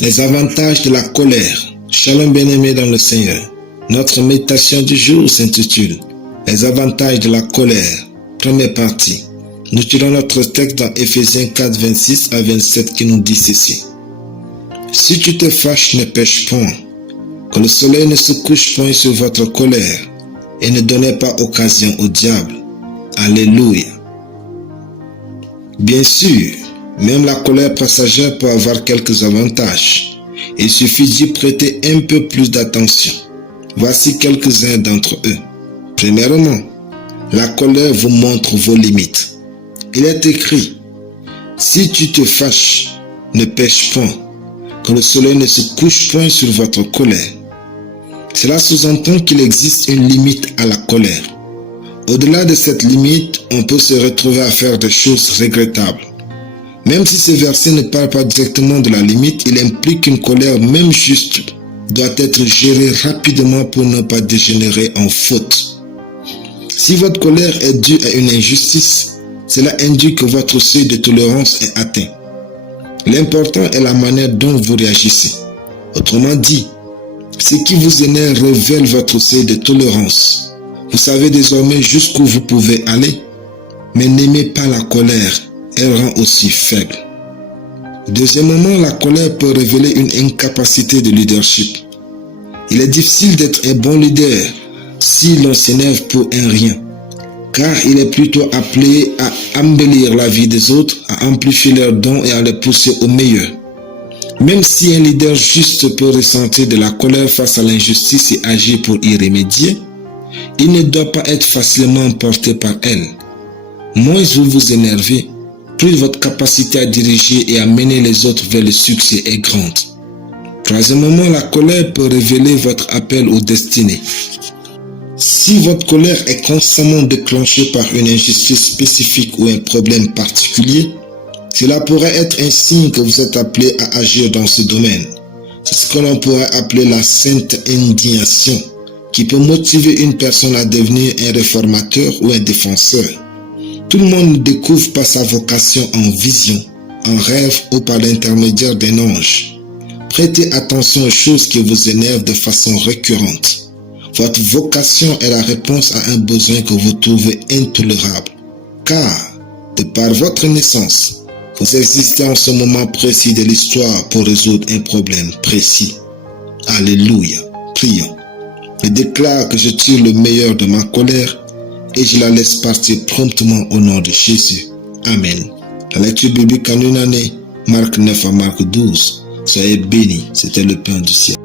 Les avantages de la colère. Shalom bien-aimés dans le Seigneur. Notre méditation du jour s'intitule Les avantages de la colère. Première partie. Nous tirons notre texte dans Ephésiens 4, 26 à 27 qui nous dit ceci. Si tu te fâches, ne pêche point, que le soleil ne se couche point sur votre colère, et ne donnez pas occasion au diable. Alléluia. Bien sûr, même la colère passagère peut avoir quelques avantages. Il suffit d'y prêter un peu plus d'attention. Voici quelques-uns d'entre eux. Premièrement, la colère vous montre vos limites. Il est écrit, si tu te fâches, ne pêche point, que le soleil ne se couche point sur votre colère. Cela sous-entend qu'il existe une limite à la colère. Au-delà de cette limite, on peut se retrouver à faire des choses regrettables. Même si ce verset ne parle pas directement de la limite, il implique qu'une colère même juste doit être gérée rapidement pour ne pas dégénérer en faute. Si votre colère est due à une injustice, cela indique que votre seuil de tolérance est atteint. L'important est la manière dont vous réagissez. Autrement dit, ce qui vous énerve révèle votre seuil de tolérance. Vous savez désormais jusqu'où vous pouvez aller, mais n'aimez pas la colère, elle rend aussi faible. Deuxièmement, la colère peut révéler une incapacité de leadership. Il est difficile d'être un bon leader si l'on s'énerve pour un rien, car il est plutôt appelé à embellir la vie des autres, à amplifier leurs dons et à les pousser au meilleur. Même si un leader juste peut ressentir de la colère face à l'injustice et agir pour y remédier, il ne doit pas être facilement emporté par elle. Moins vous vous énervez, plus votre capacité à diriger et à mener les autres vers le succès est grande. Troisièmement, la colère peut révéler votre appel aux destinées. Si votre colère est constamment déclenchée par une injustice spécifique ou un problème particulier, cela pourrait être un signe que vous êtes appelé à agir dans ce domaine. C'est ce que l'on pourrait appeler la sainte indignation, qui peut motiver une personne à devenir un réformateur ou un défenseur. Tout le monde ne découvre pas sa vocation en vision, en rêve ou par l'intermédiaire d'un ange. Prêtez attention aux choses qui vous énervent de façon récurrente. Votre vocation est la réponse à un besoin que vous trouvez intolérable. Car, de par votre naissance, vous existez en ce moment précis de l'histoire pour résoudre un problème précis. Alléluia. Prions. Je déclare que je tire le meilleur de ma colère et je la laisse partir promptement au nom de Jésus. Amen. La lecture biblique en une année, Marc 9 à Marc 12. Soyez bénis, c'était le pain du ciel.